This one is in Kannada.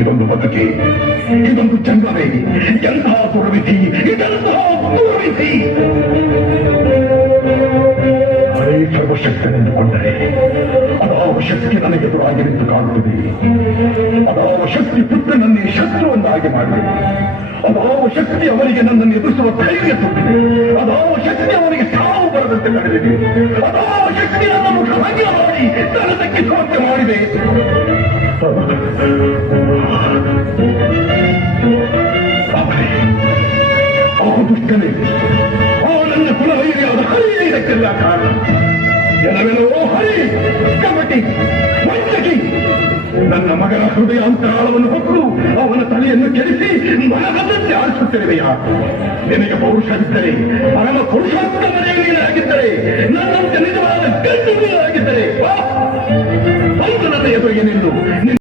ಇದೊಂದು ಬದುಕಿ, ಇದೊಂದು ಜನ್ಮವೇ, ಎಂತಹ ದುರ್ವಿಧಿ, ಇದೆಂತಹ ದುರ್ವಿಧಿ. ಹರೇ ಸರ್ವಶಕ್ತನೆಂದುಕೊಂಡರೆ ಅದಾವ ಶಕ್ತಿ ನನಗೆದುರಾಗಿ ನಿಂತು ಕಾಣುತ್ತದೆ. ಅದಾವ ಶಕ್ತಿ ಪುತ್ರನನ್ನೇ ಶತ್ರುವನ್ನಾಗಿ ಮಾಡಿದೆ. ಅದಾವ ಶಕ್ತಿ ಅವನಿಗೆ ನನ್ನನ್ನು ಎದುರಿಸುವ ಧೈರ್ಯ ತುಂಬಿದೆ. ಅದಾವ ಶಕ್ತಿ ಅವನಿಗೆ ಸಾವು ಬರದಂತೆ ನಡೆದಿದೆ. ಅದಾವ ಶಕ್ತಿ ನನ್ನನ್ನು ಭಾಗ್ಯ ಮಾಡಿ ತಲೆ ತಗ್ಗಿಸುವಂತೆ ಮಾಡಿದೆ. ದುಷ್ಟನೇ, ನನ್ನ ಕುಲವೈರಿಯಾದ ಹರಿಯೇ ಇದಕ್ಕೆಲ್ಲ ಕಾರಣ. ಜನವೆಲ್ಲವೋ ಹರಿ, ಕಪಟಿ, ವಂಚಕಿ. ನನ್ನ ಮಗನ ಹೃದಯ ಅಂತರಾಳವನ್ನು ಹೊತ್ತು ಅವನ ತಲೆಯನ್ನು ಕೆಡಿಸಿ ಮನದಂತೆ ಆಡಿಸುತ್ತಿರುವೆಯಾ? ನಿನಗೆ ಪೌರುಷವಿದ್ದರೆ, ಪರಮ ಪುರುಷೋತ್ತಮನೇ ನೀನಾಗಿದ್ದರೆ, ನನ್ನಂತೆ ನಿಜವಾದ ಗಂಡು ನೀನಾಗಿದ್ದರೆ ಸಂತನದ ಎದುರಿಗೆ ನಿಲ್ಲು.